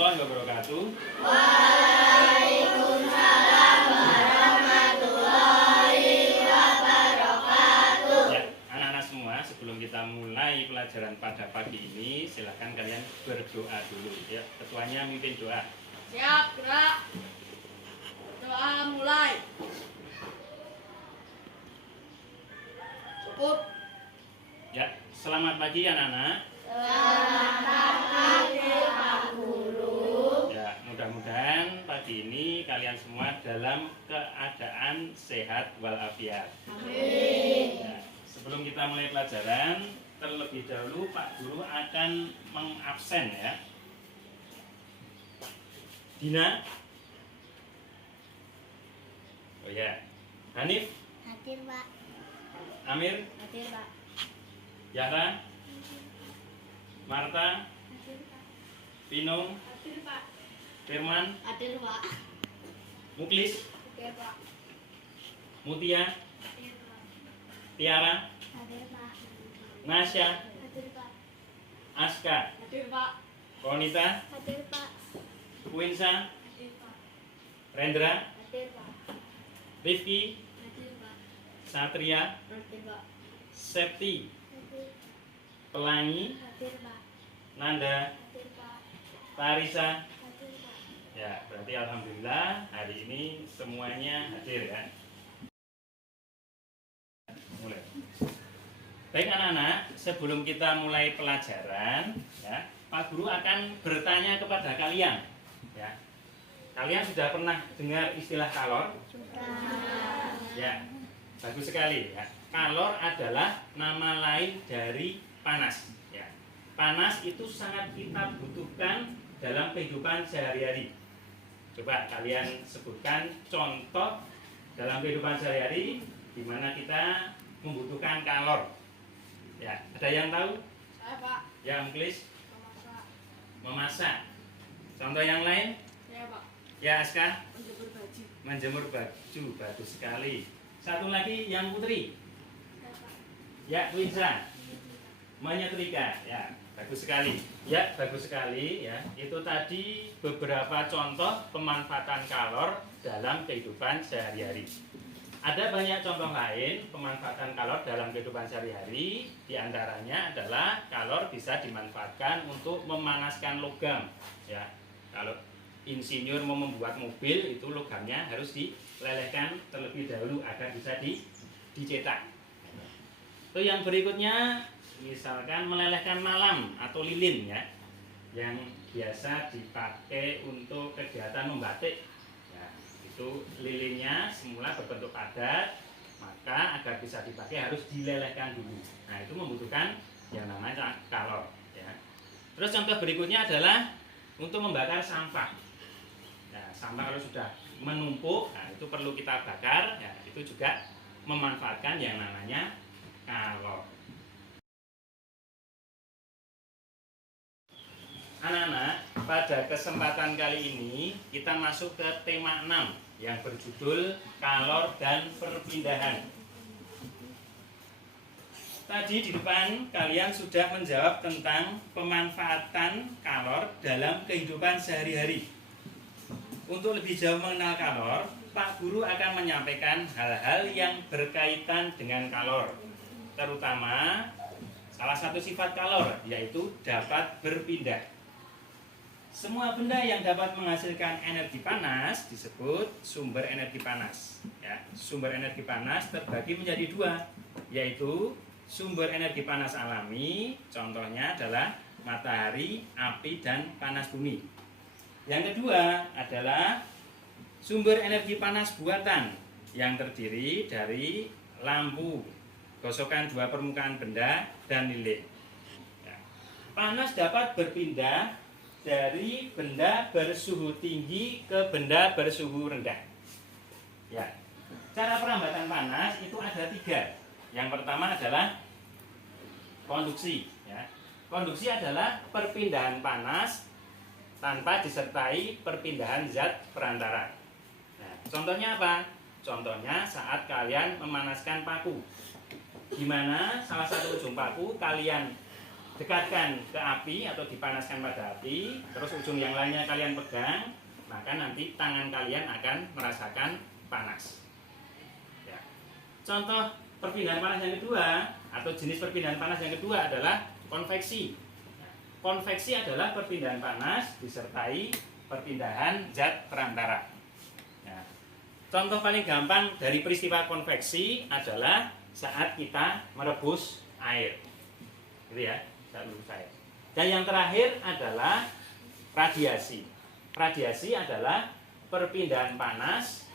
warahmatullahi wabarakatuh. Waalaikumsalam warahmatullahi wabarakatuh. Ya, anak-anak semua, sebelum kita mulai pelajaran pada pagi ini, silahkan kalian berdoa dulu. Ya, ketuanya mimpin doa. Siap, gerak. Doa mulai. Cukup. Ya, selamat pagi anak-anak. Selamat pagi Pak Guru. Ya, mudah-mudahan pagi ini kalian semua dalam keadaan sehat walafiat. Amin. Ya, sebelum kita mulai pelajaran, terlebih dahulu Pak Guru akan mengabsen ya. Dina. Oh ya. Hanif, Hadir Pak. Amir, Hadir Pak. Yahra, Marta, Hadir Pak. Pino, Hadir Pak. Firman, Hadir Pak. Muklis, Hadir Pak. Mutia, Hadir Pak. Tiara, Hadir Pak. Nasya, Hadir Pak. Aska, Hadir Pak. Konita, Hadir Pak. Winsa, Hadir Pak. Rendra, Hadir Pak. Rifki, Hadir Pak. Satria, Hadir Pak. Septi, Hadir. Pelangi, Hadir Pak. Nanda, Hadir Pak. Tarisa. Hadir Pak. Ya, berarti alhamdulillah hari ini semuanya hadir ya. Mulai. Baik anak-anak, sebelum kita mulai pelajaran, ya, Pak Guru akan bertanya kepada kalian. Ya, kalian sudah pernah dengar istilah kalor? Ya, bagus sekali. Ya. Kalor adalah nama lain dari panas. Ya. Panas itu sangat kita butuhkan dalam kehidupan sehari-hari. Coba kalian sebutkan contoh dalam kehidupan sehari-hari di mana kita membutuhkan kalor. Ya, ada yang tahu? Saya Pak. Ya, Muklis, Memasak. memasak. Contoh yang lain? Saya Pak. Ya, Aska, Menjemur baju. menjemur baju. Bagus sekali. Satu lagi yang Putri. Ya, Winsa, menyetrika. Ya, bagus sekali. Ya, bagus sekali. Ya, itu tadi beberapa contoh pemanfaatan kalor dalam kehidupan sehari-hari. Ada banyak contoh lain pemanfaatan kalor dalam kehidupan sehari-hari. Di antaranya adalah kalor bisa dimanfaatkan untuk memanaskan logam. Ya, kalau insinyur mau membuat mobil itu logamnya harus dilelehkan terlebih dahulu agar bisa dicetak. Itu yang berikutnya, misalkan melelehkan malam atau lilin ya, yang biasa dipakai untuk kegiatan membatik. Ya, itu lilinnya semula berbentuk padat, maka agar bisa dipakai harus dilelehkan dulu. Nah, itu membutuhkan yang namanya kalor. Ya. Terus contoh berikutnya adalah untuk membakar sampah. Nah, sampah kalau sudah menumpuk, nah itu perlu kita bakar. Ya, itu juga memanfaatkan yang namanya kalor. Anak-anak, pada kesempatan kali ini kita masuk ke tema 6 yang berjudul kalor dan perpindahan. Tadi di depan kalian sudah menjawab tentang pemanfaatan kalor dalam kehidupan sehari-hari. Untuk lebih jauh mengenal kalor, Pak Guru akan menyampaikan hal-hal yang berkaitan dengan kalor. Terutama salah satu sifat kalor yaitu dapat berpindah. Semua benda yang dapat menghasilkan energi panas disebut sumber energi panas. Ya, sumber energi panas terbagi menjadi dua, yaitu sumber energi panas alami, contohnya adalah matahari, api, dan panas bumi. Yang kedua adalah sumber energi panas buatan yang terdiri dari lampu, gosokan dua permukaan benda, dan lilin. Ya. Panas dapat berpindah dari benda bersuhu tinggi ke benda bersuhu rendah. Ya. Cara perambatan panas itu ada 3. Yang pertama adalah konduksi. Ya. Konduksi adalah perpindahan panas tanpa disertai perpindahan zat perantara. Nah, contohnya apa? Contohnya saat kalian memanaskan paku, di mana salah satu ujung paku kalian dekatkan ke api atau dipanaskan pada api, terus ujung yang lainnya kalian pegang, maka nanti tangan kalian akan merasakan panas. Ya. Contoh perpindahan panas yang kedua atau jenis perpindahan panas yang kedua adalah konveksi. Konveksi adalah perpindahan panas disertai perpindahan zat perantara. Ya. Contoh paling gampang dari peristiwa konveksi adalah saat kita merebus air, gitu ya. Dan yang terakhir adalah radiasi. Radiasi adalah perpindahan panas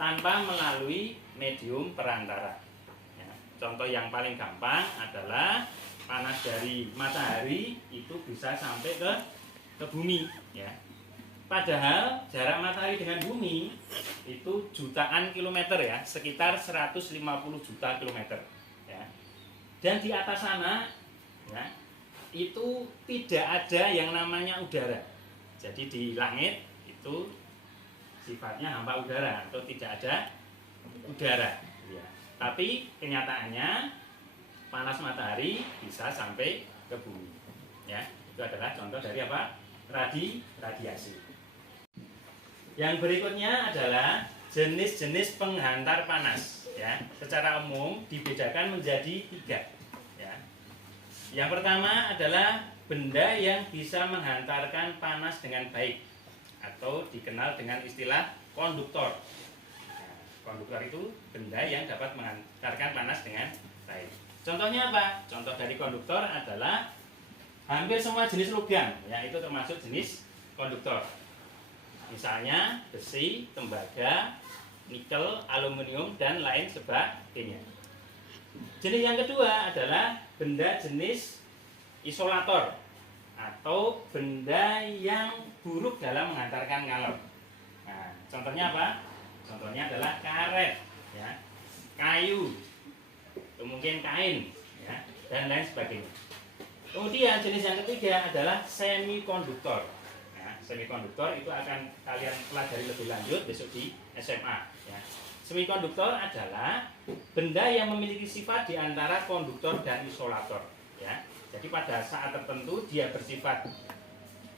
tanpa melalui medium perantara. Ya, contoh yang paling gampang adalah panas dari matahari itu bisa sampai ke bumi. Ya. Padahal jarak matahari dengan bumi itu jutaan kilometer ya, sekitar 150 juta kilometer. Ya. Dan di atas sana ya, itu tidak ada yang namanya udara. Jadi di langit itu sifatnya hampa udara atau tidak ada udara. Ya. Tapi kenyataannya panas matahari bisa sampai ke bumi. Ya, itu adalah contoh dari apa? Radiasi. Yang berikutnya adalah jenis-jenis penghantar panas. Ya, secara umum dibedakan menjadi 3. Yang pertama adalah benda yang bisa menghantarkan panas dengan baik atau dikenal dengan istilah konduktor. Nah, konduktor itu benda yang dapat menghantarkan panas dengan baik. Contohnya apa? Contoh dari konduktor adalah hampir semua jenis logam, ya itu termasuk jenis konduktor. Misalnya besi, tembaga, nikel, aluminium dan lain sebagainya. Jenis yang kedua adalah benda jenis isolator atau benda yang buruk dalam menghantarkan kalor. Nah, contohnya apa? Contohnya adalah karet, ya, kayu, atau mungkin kain, ya, dan lain sebagainya. Kemudian jenis yang ketiga adalah semikonduktor. Nah, semikonduktor itu akan kalian pelajari lebih lanjut besok di SMA. Ya. Semikonduktor adalah benda yang memiliki sifat di antara konduktor dan isolator. Ya. Jadi pada saat tertentu dia bersifat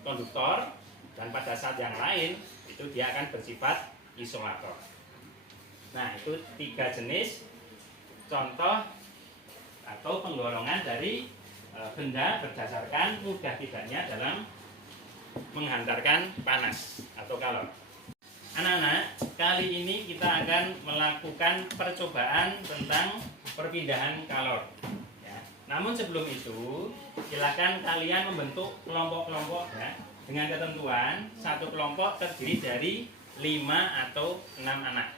konduktor dan pada saat yang lain itu dia akan bersifat isolator. Nah, itu 3 jenis contoh atau penggolongan dari benda berdasarkan mudah tidaknya dalam menghantarkan panas atau kalor. Anak-anak, kali ini kita akan melakukan percobaan tentang perpindahan kalor. Ya. Namun sebelum itu, silakan kalian membentuk kelompok-kelompok ya, dengan ketentuan satu kelompok terdiri dari 5 atau 6 anak.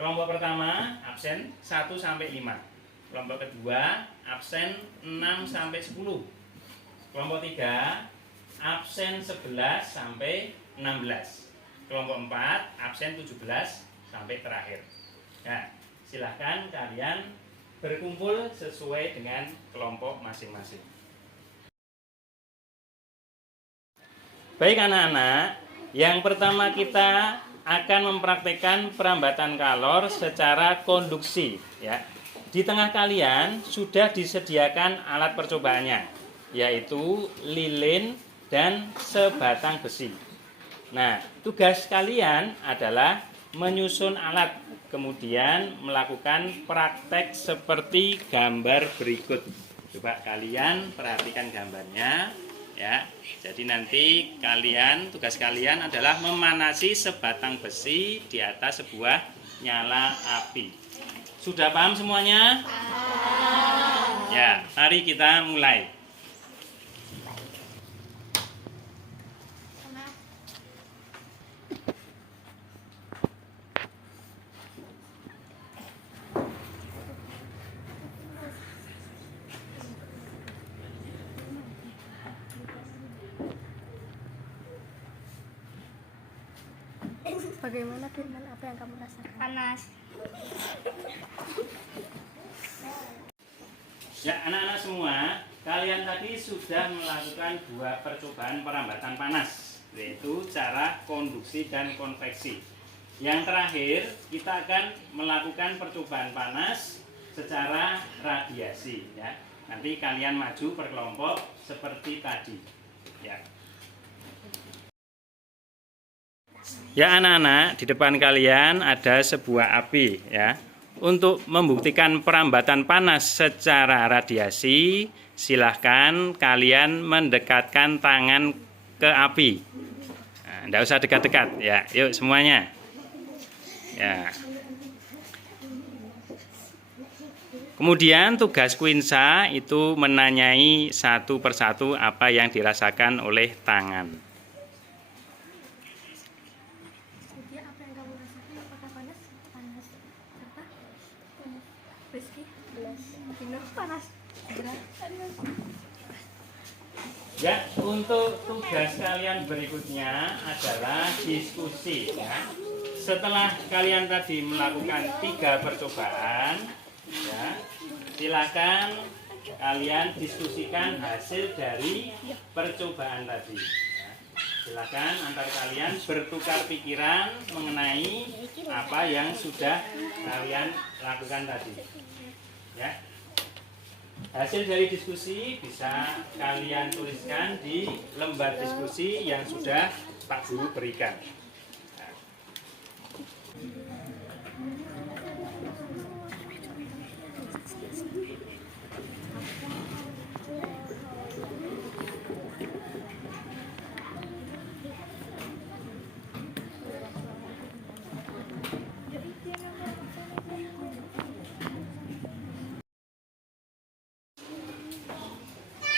Kelompok pertama absen 1 sampai 5. Kelompok kedua absen 6 sampai 10. Kelompok 3 absen 11 sampai 16. Kelompok 4 absen 17 sampai terakhir. Nah, silahkan kalian berkumpul sesuai dengan kelompok masing-masing. Baik anak-anak, yang pertama kita akan mempraktekkan perambatan kalor secara konduksi. Ya. Di tengah kalian sudah disediakan alat percobaannya, yaitu lilin dan sebatang besi. Nah, tugas kalian adalah menyusun alat, kemudian melakukan praktek seperti gambar berikut. Coba kalian perhatikan gambarnya, ya. Jadi nanti tugas kalian adalah memanasi sebatang besi di atas sebuah nyala api. Sudah paham semuanya? Ya, mari kita mulai. Bagaimana Firman, apa yang kamu rasakan? Panas. Ya, anak-anak semua, kalian tadi sudah melakukan 2 percobaan perambatan panas, yaitu cara konduksi dan konveksi. Yang terakhir, kita akan melakukan percobaan panas secara radiasi. Ya. Nanti kalian maju per kelompok seperti tadi. Ya. Ya anak-anak, di depan kalian ada sebuah api ya. Untuk membuktikan perambatan panas secara radiasi, silahkan kalian mendekatkan tangan ke api. Nah, tidak usah dekat-dekat ya. Yuk semuanya. Ya. Kemudian tugas Quinsa itu menanyai satu persatu apa yang dirasakan oleh tangan. Jadi apa yang kamu rasakan? Apakah panas? Panas. Apa? Rizky? Dino panas. Berat. Ya, untuk tugas kalian berikutnya adalah diskusi ya. Setelah kalian tadi melakukan 3 percobaan ya, silakan kalian diskusikan hasil dari percobaan tadi ya. Silakan antar kalian bertukar pikiran mengenai apa yang sudah kalian lakukan tadi ya. Hasil dari diskusi bisa kalian tuliskan di lembar diskusi yang sudah Pak Guru berikan.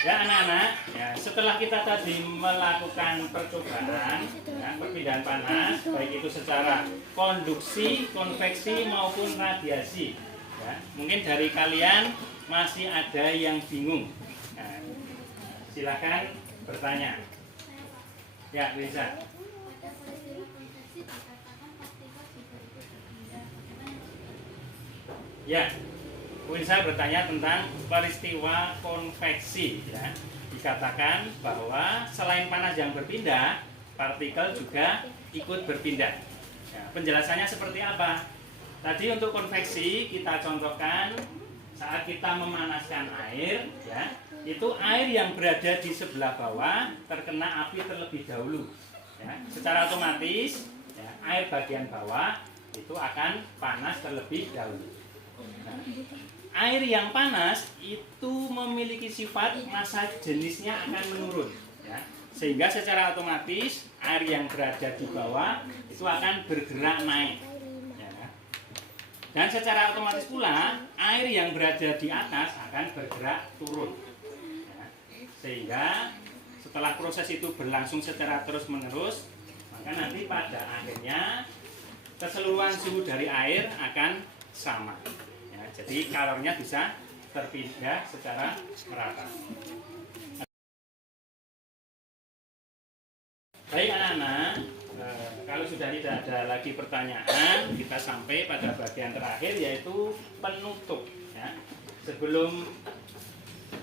Ya anak-anak, ya, setelah kita tadi melakukan percobaan ya, perpindahan panas, baik itu secara konduksi, konveksi maupun radiasi ya, mungkin dari kalian masih ada yang bingung. Nah, silakan bertanya. Ya, bisa. Ya, Winsa bertanya tentang peristiwa konveksi ya. Dikatakan bahwa selain panas yang berpindah, partikel juga ikut berpindah ya, penjelasannya seperti apa? Tadi untuk konveksi kita contohkan saat kita memanaskan air ya, itu air yang berada di sebelah bawah terkena api terlebih dahulu ya. Secara otomatis ya, air bagian bawah itu akan panas terlebih dahulu. Nah, air yang panas itu memiliki sifat massa jenisnya akan menurun ya. Sehingga secara otomatis air yang berada di bawah itu akan bergerak naik ya. Dan secara otomatis pula air yang berada di atas akan bergerak turun ya. Sehingga setelah proses itu berlangsung secara terus menerus, maka nanti pada akhirnya keseluruhan suhu dari air akan sama. Jadi kalornya bisa terpindah secara merata. Baik anak-anak, kalau sudah tidak ada lagi pertanyaan, kita sampai pada bagian terakhir yaitu penutup. Ya. Sebelum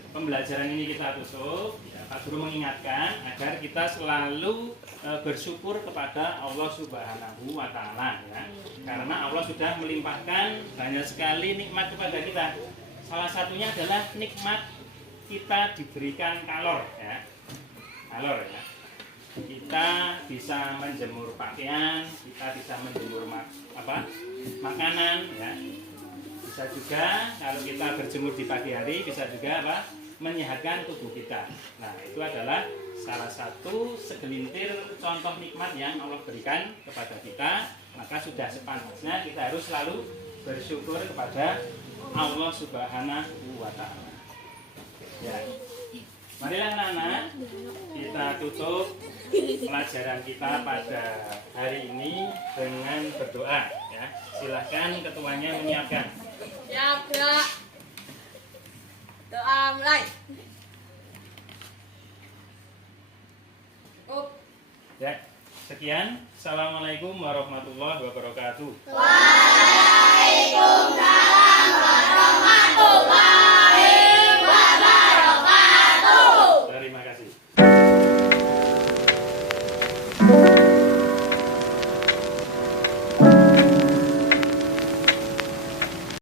pembelajaran ini kita tutup, ya, Pak Guru mengingatkan agar kita selalu bersyukur kepada Allah Subhanahu wa Ta'ala ya. Karena Allah sudah melimpahkan banyak sekali nikmat kepada kita. Salah satunya adalah nikmat kita diberikan kalor ya. Kalor ya. Kita bisa menjemur pakaian, kita bisa menjemur makanan ya. Bisa juga kalau kita berjemur di pagi hari bisa juga menyehatkan tubuh kita. Nah, itu adalah salah satu segelintir contoh nikmat yang Allah berikan kepada kita. Maka sudah sepantasnya kita harus selalu bersyukur kepada Allah Subhanahu wa Ta'ala. Ya. Marilah anak-anak, kita tutup pelajaran kita pada hari ini dengan berdoa ya. Silahkan ketuanya menyiapkan. Siap, gerak. Doa mulai. Ya, sekian. Assalamualaikum warahmatullahi wabarakatuh. Waalaikumsalam.